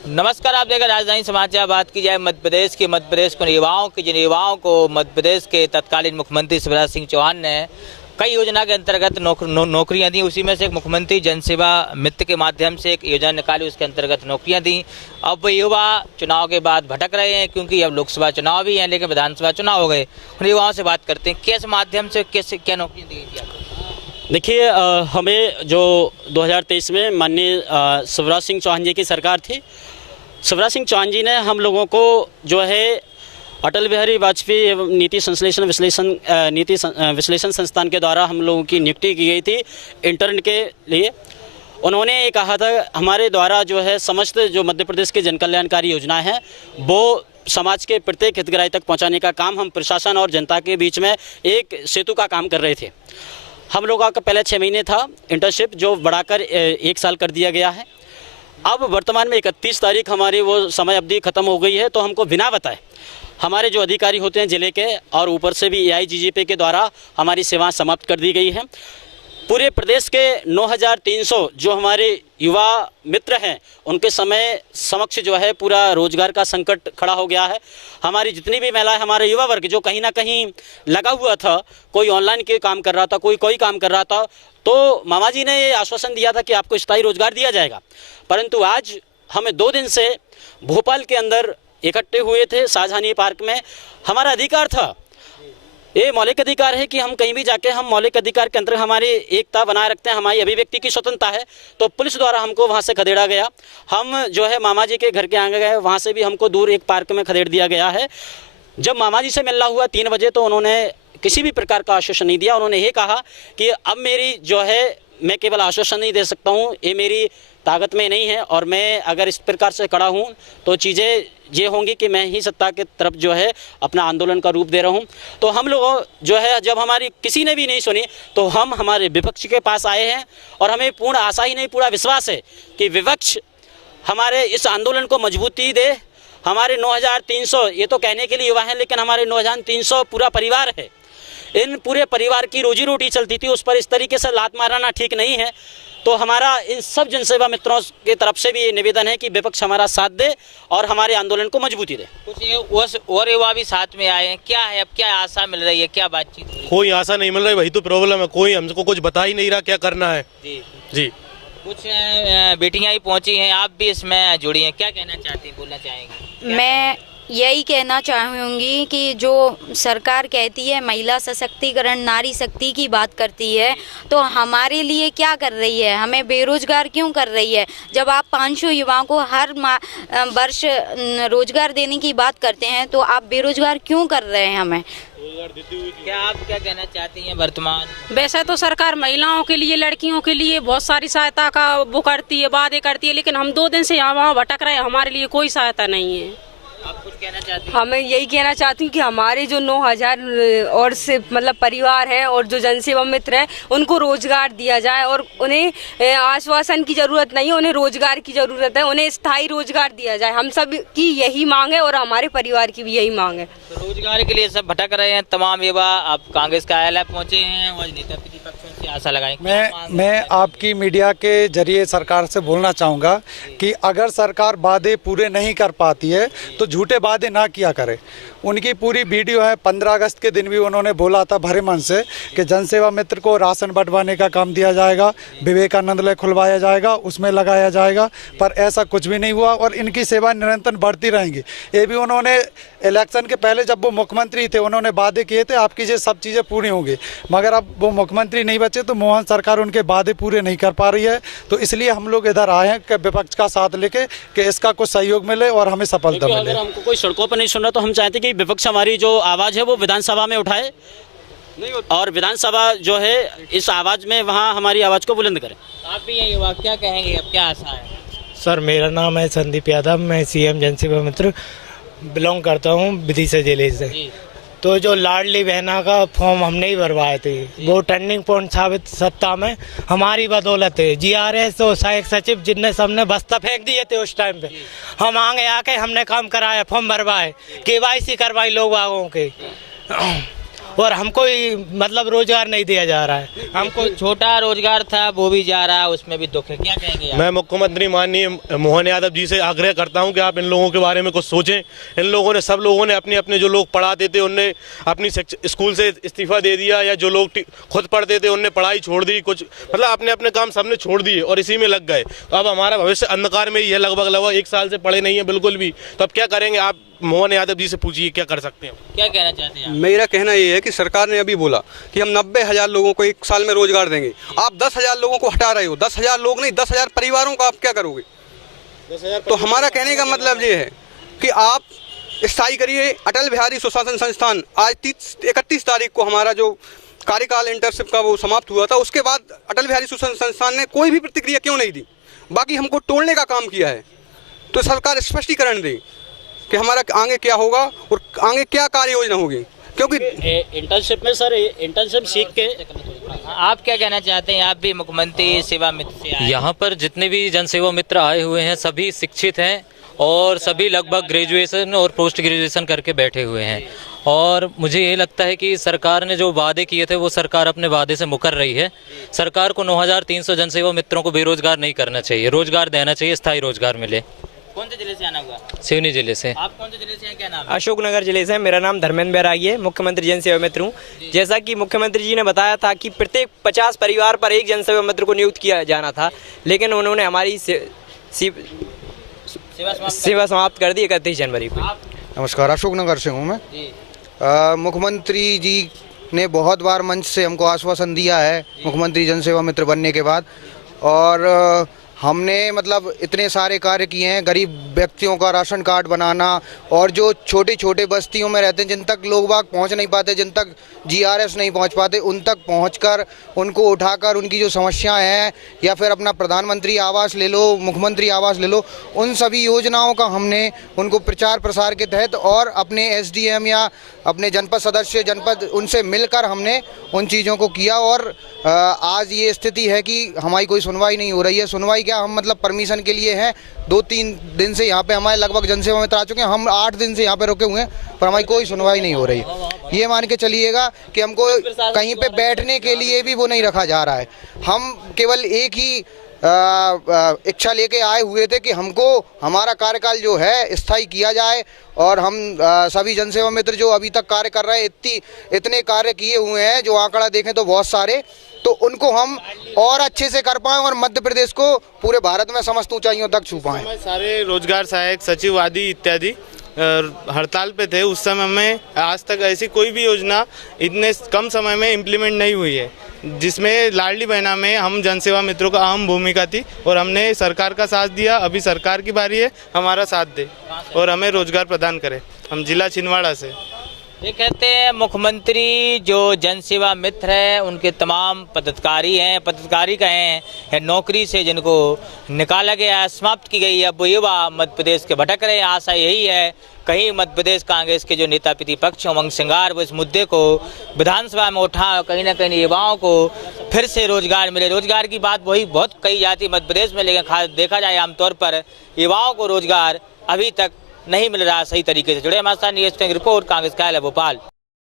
नमस्कार, आप देख राजधानी समाचार। बात की जाए मध्य प्रदेश के युवाओं की, जिन युवाओं को मध्य प्रदेश के तत्कालीन मुख्यमंत्री शिवराज सिंह चौहान ने कई योजना के अंतर्गत नौकरियां दी। उसी में से एक मुख्यमंत्री जनसेवा मित्र के माध्यम से एक योजना निकाली, उसके अंतर्गत नौकरियां दी। अब युवा चुनाव के बाद भटक रहे हैं, क्योंकि अब लोकसभा चुनाव भी हैं, लेकिन विधानसभा चुनाव हो गए। उन युवाओं से बात करते हैं, किस माध्यम से कैसे क्या नौकरियाँ दी गई थी? देखिए, हमें जो 2023 में माननीय शिवराज सिंह चौहान जी की सरकार थी, शिवराज सिंह चौहान जी ने हम लोगों को जो है अटल बिहारी वाजपेयी एवं नीति विश्लेषण संस्थान के द्वारा हम लोगों की नियुक्ति की गई थी इंटर्न के लिए। उन्होंने ये कहा था हमारे द्वारा जो है समस्त जो मध्य प्रदेश की जनकल्याणकारी योजनाएं हैं वो समाज के प्रत्येक हितग्राही तक पहुंचाने का काम हम प्रशासन और जनता के बीच में एक सेतु का काम कर रहे थे। हम लोगों का पहले 6 महीने था इंटर्नशिप, जो बढ़ाकर 1 साल कर दिया गया है। अब वर्तमान में 31 तारीख हमारी वो समय अवधि खत्म हो गई है, तो हमको बिना बताए हमारे जो अधिकारी होते हैं ज़िले के और ऊपर से भी AIGGP के द्वारा हमारी सेवाएं समाप्त कर दी गई हैं। पूरे प्रदेश के 9300 जो हमारे युवा मित्र हैं उनके समय समक्ष जो है पूरा रोजगार का संकट खड़ा हो गया है। हमारी जितनी भी महिलाएं, हमारे युवा वर्ग जो कहीं ना कहीं लगा हुआ था, कोई ऑनलाइन के काम कर रहा था, कोई काम कर रहा था, तो मामा जी ने ये आश्वासन दिया था कि आपको स्थायी रोजगार दिया जाएगा। परंतु आज हमें 2 दिन से भोपाल के अंदर इकट्ठे हुए थे शाहजहानी पार्क में। हमारा अधिकार था, ये मौलिक अधिकार है कि हम कहीं भी जाके हम मौलिक अधिकार के अंतर्गत हमारी एकता बनाए रखते हैं, हमारी अभिव्यक्ति की स्वतंत्रता है। तो पुलिस द्वारा हमको वहाँ से खदेड़ा गया। हम जो है मामा जी के घर के आगे गए, वहाँ से भी हमको दूर एक पार्क में खदेड़ दिया गया है। जब मामा जी से मिलना हुआ 3 बजे, तो उन्होंने किसी भी प्रकार का आश्वासन नहीं दिया। उन्होंने ये कहा कि अब मेरी जो है मैं केवल आश्वासन नहीं दे सकता हूँ, ये मेरी ताकत में नहीं है, और मैं अगर इस प्रकार से खड़ा हूँ तो चीज़ें ये होंगी कि मैं ही सत्ता की तरफ जो है अपना आंदोलन का रूप दे रहा हूँ। तो हम लोग जो है जब हमारी किसी ने भी नहीं सुनी, तो हम हमारे विपक्ष के पास आए हैं, और हमें पूर्ण आशा ही नहीं पूरा विश्वास है कि विपक्ष हमारे इस आंदोलन को मजबूती दे। हमारे 9300 ये तो कहने के लिए युवा हैं, लेकिन हमारे 9300 पूरा परिवार है। इन पूरे परिवार की रोजी रोटी चलती थी, उस पर इस तरीके से लात मारना ठीक नहीं है। तो हमारा इन सब जनसेवा मित्रों की तरफ से भी ये निवेदन है कि विपक्ष हमारा साथ दे और हमारे आंदोलन को मजबूती दे। कुछ और युवा भी साथ में आए हैं, क्या है, अब क्या आशा मिल रही है, क्या बातचीत हो रही है? कोई आशा नहीं मिल रही, वही तो प्रॉब्लम है। कोई हमको कुछ बता ही नहीं रहा क्या करना है। जी कुछ बेटियां ही पहुंची हैं, आप भी इसमें जुड़ी हैं, क्या कहना चाहती हैं, बोलना चाहेंगी? मैं यही कहना चाहूँगी कि जो सरकार कहती है महिला सशक्तिकरण, नारी शक्ति की बात करती है, तो हमारे लिए क्या कर रही है? हमें बेरोजगार क्यों कर रही है? जब आप 500 युवाओं को हर वर्ष रोजगार देने की बात करते हैं, तो आप बेरोजगार क्यों कर रहे हैं हमें? क्या आप क्या कहना चाहती हैं वर्तमान? वैसे तो सरकार महिलाओं के लिए, लड़कियों के लिए बहुत सारी सहायता का वो करती है, वादे करती है, लेकिन हम 2 दिन से यहाँ वहाँ भटक रहे हैं, हमारे लिए कोई सहायता नहीं है। आप कुछ कहना चाहती हैं? हमें यही कहना चाहती हूँ कि हमारे जो 9000 और से मतलब परिवार हैं और जो जनसेवा मित्र हैं उनको रोजगार दिया जाए, और उन्हें आश्वासन की जरूरत नहीं है, उन्हें रोजगार की जरूरत है, उन्हें स्थायी रोजगार दिया जाए। हम सब की यही मांग है और हमारे परिवार की भी यही मांग है। तो रोजगार के लिए सब भटक रहे हैं तमाम युवा। आप कांग्रेस कार्यालय पहुंचे हैं और नेता प्रतिपक्षों से आशा लगाएंगे। मैं आपकी मीडिया के जरिए सरकार से बोलना चाहूँगा कि अगर सरकार वादे पूरे नहीं कर पाती है तो झूठे वादे ना किया करे। उनकी पूरी वीडियो है, 15 अगस्त के दिन भी उन्होंने बोला था भरे मन से कि जनसेवा मित्र को राशन बंटवाने का काम दिया जाएगा, विवेकानंद खुलवाया जाएगा, उसमें लगाया जाएगा, पर ऐसा कुछ भी नहीं हुआ और इनकी सेवा निरंतर बढ़ती रहेंगी। ये भी उन्होंने इलेक्शन के पहले जब वो मुख्यमंत्री थे उन्होंने वादे किए थे आपकी ये सब चीज़ें पूरी होंगी, मगर अब वो मुख्यमंत्री नहीं बचे तो मोहन सरकार उनके वादे पूरे नहीं कर पा रही है। तो इसलिए हम लोग इधर आए हैं कि विपक्ष का साथ लेके कि इसका कुछ सहयोग मिले और हमें सफलता मिले। अगर हमको कोई सड़कों पर नहीं सुन रहा तो हम चाहते कि विपक्ष हमारी जो आवाज़ है वो विधानसभा में उठाए, और विधानसभा जो है इस आवाज़ में वहाँ हमारी आवाज़ को बुलंद करे। आप भी ये युवा क्या कहेंगे, अब क्या आशा है? सर, मेरा नाम है संदीप यादव, मैं CM जनसेवा मित्र बिलोंग करता हूँ विदिशा जिले से। तो जो लाडली बहना का फॉर्म हमने ही भरवाए थे, वो टर्निंग पॉइंट साबित सत्ता में हमारी बदौलत है। GRS और सहायक सचिव जिनने सबने बस्ता फेंक दिए थे उस टाइम पे, हम आगे आके हमने काम कराया, फॉर्म भरवाए, KYC करवाई लोग बागों के, और हमको ही मतलब रोजगार नहीं दिया जा रहा है। हमको छोटा रोजगार था वो भी जा रहा है, उसमें भी दुख है, क्या कहेंगे आप? मैं मुख्यमंत्री माननीय मोहन यादव जी से आग्रह करता हूं कि आप इन लोगों के बारे में कुछ सोचें। इन लोगों ने, सब लोगों ने अपने अपने जो लोग पढ़ाते थे उनने अपनी स्कूल से इस्तीफा दे दिया, या जो लोग खुद पढ़ते थे उनने पढ़ाई छोड़ दी, कुछ मतलब अपने अपने काम सबने छोड़ दिए और इसी में लग गए। तो अब हमारा भविष्य अंधकार में ही है, लगभग 1 साल से पढ़े नहीं है बिल्कुल भी। तो अब क्या करेंगे? आप मोहन यादव जी से पूछिए क्या कर सकते हैं। क्या कहना चाहते हैं आप? मेरा कहना ये है कि सरकार ने अभी बोला कि हम 90,000 लोगों को 1 साल में रोजगार देंगे। आप 10,000 लोगों को हटा रहे हो। 10,000 लोग नहीं, 10,000 परिवारों का आप क्या करोगे? 10,000 तो हमारा कहने का मतलब ये है कि आप स्थायी करिए। अटल बिहारी सुशासन संस्थान आज 31 तारीख को हमारा जो कार्यकाल इंटर्नशिप का वो समाप्त हुआ था, उसके बाद अटल बिहारी सुशासन संस्थान ने कोई भी प्रतिक्रिया क्यों नहीं दी? बाकी हमको तोड़ने का काम किया है। तो सरकार स्पष्टीकरण दे कि हमारा आगे क्या होगा और आगे क्या कार्य योजना होगी, क्योंकि इंटर्नशिप में सर, इंटर्नशिप सीख के आप क्या कहना चाहते हैं? आप भी मुख्यमंत्री सेवा मित्र से आए। यहाँ पर जितने भी जनसेवा मित्र आए हुए हैं सभी शिक्षित हैं और सभी लगभग ग्रेजुएशन और पोस्ट ग्रेजुएशन करके बैठे हुए हैं। और मुझे ये लगता है कि सरकार ने जो वादे किए थे वो सरकार अपने वादे से मुकर रही है। सरकार को 9,300 जनसेवा मित्रों को बेरोजगार नहीं करना चाहिए, रोजगार देना चाहिए, स्थायी रोजगार मिले। कौन से जिले से आना हुआ? सिवनी जिले से। आप कौन से जिले से हैं, क्या नाम है? अशोकनगर जिले से। मेरा नाम धर्मेंद्र बैरागी है, मुख्यमंत्री जनसेवा मित्र हूँ। जैसा कि मुख्यमंत्री जी ने बताया था कि प्रत्येक 50 परिवार पर एक जनसेवा मित्र को नियुक्त किया जाना था, लेकिन उन्होंने हमारी सेवा समाप्त कर दी 31 जनवरी को। नमस्कार, अशोकनगर से हूँ मैं। मुख्यमंत्री जी ने बहुत बार मंच से हमको आश्वासन दिया है मुख्यमंत्री जनसेवा मित्र बनने के बाद, और हमने मतलब इतने सारे कार्य किए हैं। गरीब व्यक्तियों का राशन कार्ड बनाना, और जो छोटे छोटे बस्तियों में रहते हैं जिन तक लोग बाग पहुंच नहीं पाते, जिन तक GRS नहीं पहुंच पाते, उन तक पहुंचकर उनको उठाकर उनकी जो समस्याएं हैं, या फिर अपना प्रधानमंत्री आवास ले लो, मुख्यमंत्री आवास ले लो, उन सभी योजनाओं का हमने उनको प्रचार प्रसार के तहत और अपने SDM या अपने जनपद सदस्य जनपद उनसे मिलकर हमने उन चीज़ों को किया। और आज ये स्थिति है कि हमारी कोई सुनवाई नहीं हो रही है। सुनवाई क्या, हम मतलब परमिशन के लिए हैं, 2-3 दिन से यहाँ पे हमारे लगभग जनसेवा मित्र आ चुके हैं। हम 8 दिन से यहाँ पे रुके हुए हैं, पर हमारी कोई सुनवाई नहीं हो रही। ये मान के चलिएगा कि हमको कहीं पे बैठने के लिए भी वो नहीं रखा जा रहा है। हम केवल एक ही इच्छा लेके आए हुए थे कि हमको हमारा कार्यकाल जो है स्थायी किया जाए, और हम सभी जनसेवा मित्र जो अभी तक कार्य कर रहे हैं, इतने कार्य किए हुए हैं, जो आंकड़ा देखें तो बहुत सारे, तो उनको हम और अच्छे से कर पाएं और मध्य प्रदेश को पूरे भारत में समस्त ऊंचाइयों तक छू पाएं। सारे रोजगार सहायक सचिव आदि इत्यादि हड़ताल पे थे उस समय में। आज तक ऐसी कोई भी योजना इतने कम समय में इम्प्लीमेंट नहीं हुई है, जिसमें लाडली बहना में हम जनसेवा मित्रों का अहम भूमिका थी, और हमने सरकार का साथ दिया। अभी सरकार की बारी है हमारा साथ दे और हमें रोजगार प्रदान करे। हम जिला छिंदवाड़ा से। ये कहते हैं मुख्यमंत्री जो जनसेवा मित्र हैं उनके तमाम पदाधिकारी हैं, पदाधिकारी कहें या नौकरी से जिनको निकाला गया, समाप्त की गई है, अब वो युवा मध्य प्रदेश के भटक रहे हैं। आशा यही है कहीं मध्य प्रदेश कांग्रेस के जो नेता प्रतिपक्ष उमंग सिंगार वो इस मुद्दे को विधानसभा में उठा, कहीं ना कहीं युवाओं को फिर से रोजगार मिले। रोजगार की बात वही बहुत कही जाती है मध्य प्रदेश में, लेकिन खास देखा जाए आमतौर पर युवाओं को रोजगार अभी तक नहीं मिल रहा सही तरीके से। जुड़े हमारे साथ न्यूज़ रिपोर्ट, कांग्रेस कार्यालय भोपाल।